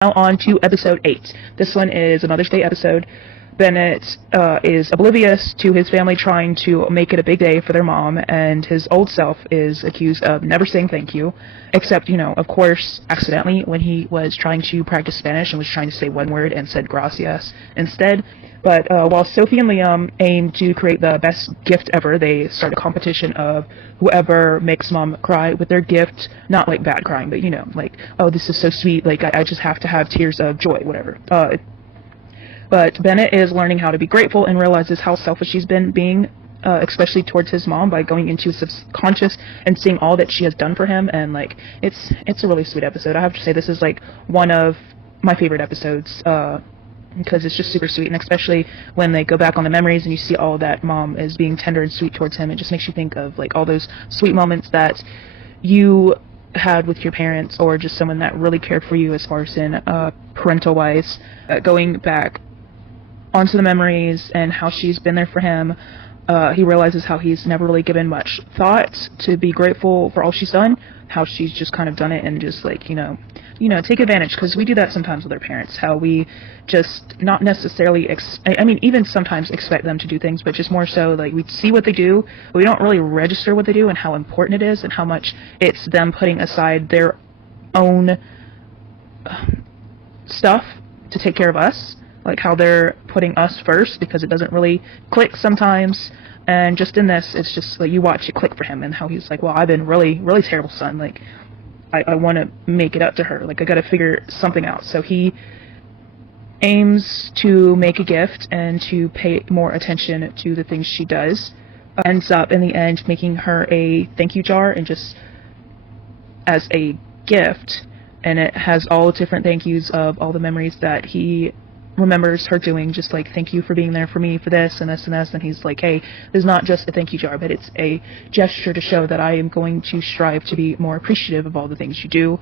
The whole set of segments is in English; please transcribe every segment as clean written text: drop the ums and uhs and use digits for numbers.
Now on to episode 8. This one is a Mother's Day episode. Bennett is oblivious to his family trying to make it a big day for their mom, and his old self is accused of never saying thank you, except, of course, accidentally when he was trying to practice Spanish and was trying to say one word and said gracias instead. But while Sophie and Liam aim to create the best gift ever, they start a competition of whoever makes mom cry with their gift, not like bad crying, but like, oh, this is so sweet, like I just have to have tears of joy, whatever. But Bennett is learning how to be grateful and realizes how selfish he's been being, especially towards his mom, by going into his subconscious and seeing all that she has done for him. And like, it's a really sweet episode. I have to say, this is like one of my favorite episodes, because it's just super sweet, and especially when they go back on the memories and you see all that mom is being tender and sweet towards him. It just makes you think of like all those sweet moments that you had with your parents, or just someone that really cared for you as far as in parental wise. Going back onto the memories and how she's been there for him, he realizes how he's never really given much thought to be grateful for all she's done, how she's just kind of done it and just like, take advantage, because we do that sometimes with our parents, how we just not necessarily, even sometimes expect them to do things, but just more so like we see what they do, but we don't really register what they do and how important it is and how much it's them putting aside their own stuff to take care of us, like how they're putting us first, because it doesn't really click sometimes. And just in this, it's just like you watch it click for him, and how he's like, well, I've been really, really terrible son, like I want to make it up to her, like I gotta figure something out. So he aims to make a gift and to pay more attention to the things she does. Ends up in the end making her a thank you jar, and just as a gift, and it has all different thank yous of all the memories that he remembers her doing, just like, thank you for being there for me for this and this and this. And he's like, hey, it's not just a thank you jar, but it's a gesture to show that I am going to strive to be more appreciative of all the things you do.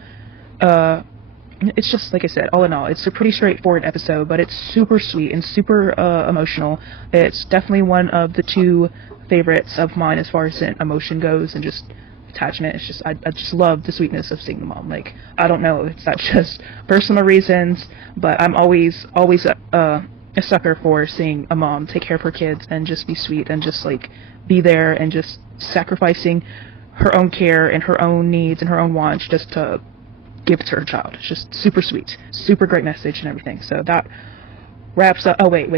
It's just, like I said, all in all, it's a pretty straightforward episode, but it's super sweet and super emotional. It's definitely one of the two favorites of mine as far as emotion goes, and just attachment. It's just, I just love the sweetness of seeing the mom. Like, I don't know if that's just personal reasons, but I'm always a sucker for seeing a mom take care of her kids and just be sweet and just like be there and just sacrificing her own care and her own needs and her own wants just to give to her child. It's just super sweet, super great message and everything. So that wraps up. Oh wait,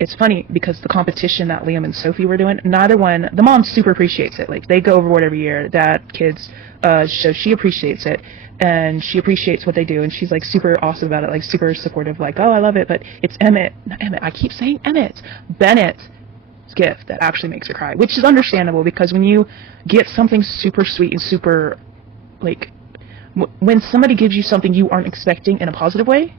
it's funny because the competition that Liam and Sophie were doing, the mom super appreciates it. Like, they go overboard every year, that kids, so she appreciates it, and she appreciates what they do, and she's like super awesome about it, like super supportive, like, oh, I love it. But it's I keep saying Bennett's gift that actually makes her cry, which is understandable, because when you get something super sweet and super, like, when somebody gives you something you aren't expecting in a positive way,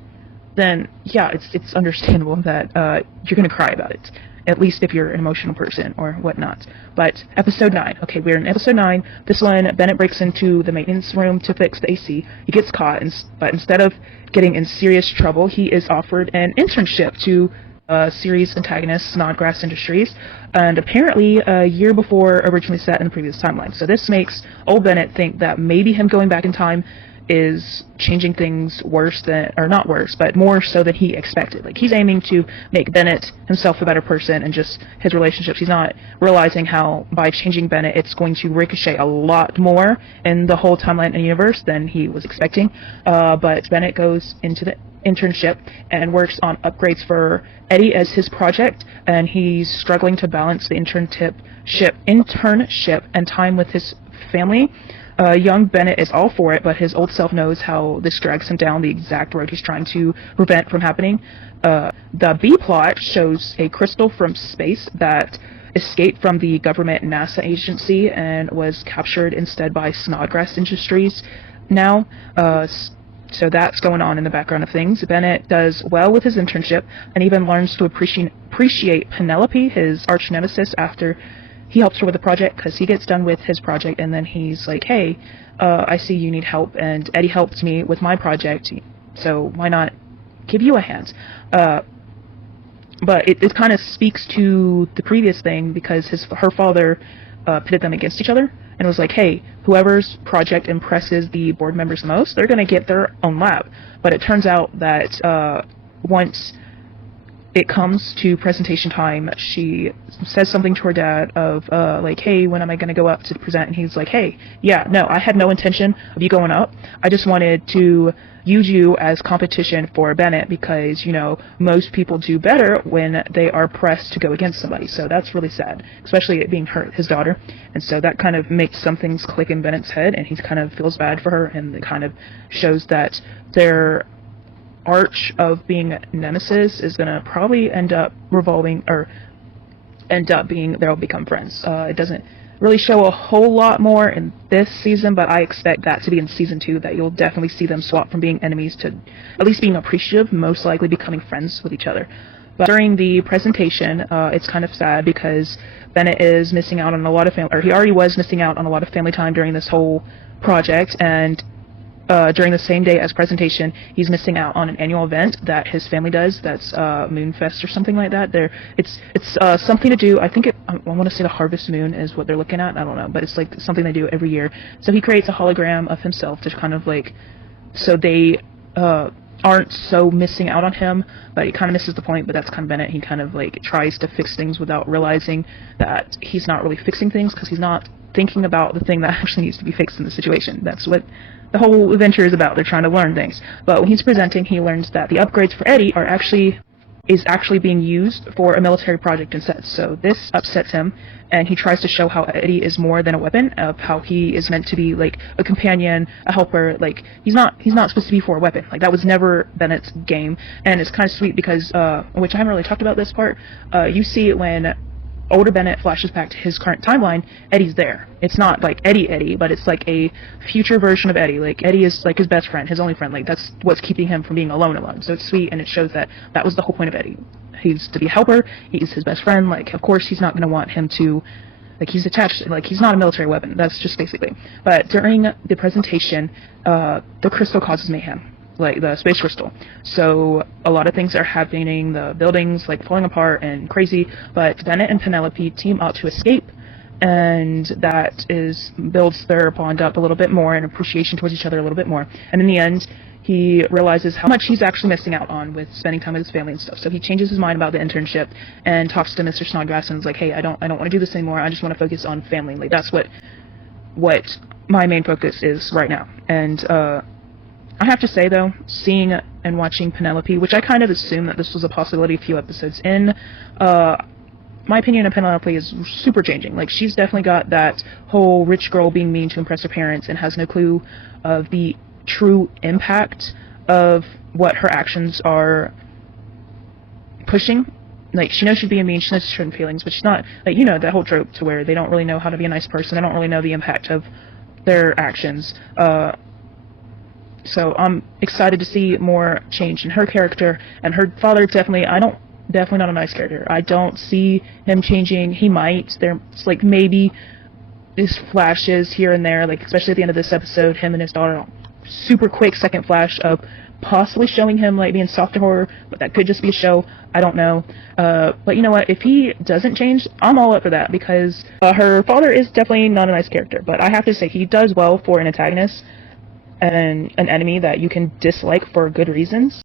then yeah, it's understandable that you're gonna cry about it, at least if you're an emotional person or whatnot. But episode 9, okay, we're in episode 9. This one, Bennett breaks into the maintenance room to fix the AC. He gets caught, but instead of getting in serious trouble, he is offered an internship to series antagonist Snodgrass Industries, and apparently a year before originally set in the previous timeline. So this makes old Bennett think that maybe him going back in time is changing things worse than, or not worse, but more so than he expected. Like, he's aiming to make Bennett himself a better person, and just his relationships. He's not realizing how by changing Bennett, it's going to ricochet a lot more in the whole timeline and universe than he was expecting. But Bennett goes into the internship and works on upgrades for Eddie as his project, and he's struggling to balance the internship and time with his family. Young Bennett is all for it, but his old self knows how this drags him down the exact road he's trying to prevent from happening. The B plot shows a crystal from space that escaped from the government NASA agency and was captured instead by Snodgrass Industries now. So that's going on in the background of things. Bennett does well with his internship and even learns to appreciate Penelope, his arch nemesis, after he helps her with the project, because he gets done with his project and then he's like, hey, I see you need help, and Eddie helped me with my project, so why not give you a hand? But it kind of speaks to the previous thing, because her father pitted them against each other, and was like, hey, whoever's project impresses the board members the most, they're going to get their own lab. But it turns out that once it comes to presentation time, she says something to her dad of like, hey, when am I going to go up to present? And he's like, hey, yeah, no, I had no intention of you going up. I just wanted to use you as competition for Bennett because, you know, most people do better when they are pressed to go against somebody. So that's really sad, especially it being his daughter. And so that kind of makes some things click in Bennett's head, and he kind of feels bad for her, and it kind of shows that their arch of being nemesis is going to probably end up revolving, or end up being they'll become friends. It doesn't really show a whole lot more in this season, but I expect that to be in season 2, that you'll definitely see them swap from being enemies to at least being appreciative, most likely becoming friends with each other. But during the presentation, it's kind of sad because Bennett is missing out on a lot of family, or he already was missing out on a lot of family time during this whole project, and during the same day as presentation, he's missing out on an annual event that his family does. That's Moonfest or something like that. It's something to do. I think I want to say the Harvest Moon is what they're looking at. I don't know, but it's like something they do every year. So he creates a hologram of himself to kind of like, so they aren't so missing out on him, but he kind of misses the point. But that's kind of Bennett. He kind of like tries to fix things without realizing that he's not really fixing things because he's not thinking about the thing that actually needs to be fixed in the situation. That's what the whole adventure is about. They're trying to learn things. But when he's presenting, he learns that the upgrades for Eddie is actually being used for a military project instead. So this upsets him, and he tries to show how Eddie is more than a weapon, of how he is meant to be like a companion, a helper. Like he's not supposed to be for a weapon. Like that was never Bennett's game. And it's kind of sweet because which I haven't really talked about this part. You see when older Bennett flashes back to his current timeline, Eddie's there. It's not like Eddie, but it's like a future version of Eddie. Like Eddie is like his best friend, his only friend. Like that's what's keeping him from being alone. So it's sweet, and it shows that that was the whole point of Eddie. He's to be a helper. He's his best friend. Like of course he's not going to want him to, like he's attached. Like he's not a military weapon. That's just basically. But during the presentation, the crystal causes mayhem. Like the space crystal. So a lot of things are happening, the buildings like falling apart and crazy, but Bennett and Penelope team out to escape, and that builds their bond up a little bit more and appreciation towards each other a little bit more. And in the end, he realizes how much he's actually missing out on with spending time with his family and stuff. So he changes his mind about the internship and talks to Mr. Snodgrass and is like, hey, I don't want to do this anymore. I just want to focus on family. Like that's what my main focus is right now. And I have to say, though, seeing and watching Penelope, which I kind of assumed that this was a possibility a few episodes in, my opinion of Penelope is super changing. Like, she's definitely got that whole rich girl being mean to impress her parents and has no clue of the true impact of what her actions are pushing. Like, she knows she's being mean, she knows she's hurting feelings, but she's not, like, you know, that whole trope to where they don't really know how to be a nice person, they don't really know the impact of their actions. So I'm excited to see more change in her character, and her father definitely not a nice character. I don't see him changing. He might. There's like maybe these flashes here and there, like especially at the end of this episode, him and his daughter, super quick second flash of possibly showing him like being soft to her, but that could just be a show. I don't know. But you know what? If he doesn't change, I'm all up for that because her father is definitely not a nice character, but I have to say he does well for an antagonist and an enemy that you can dislike for good reasons.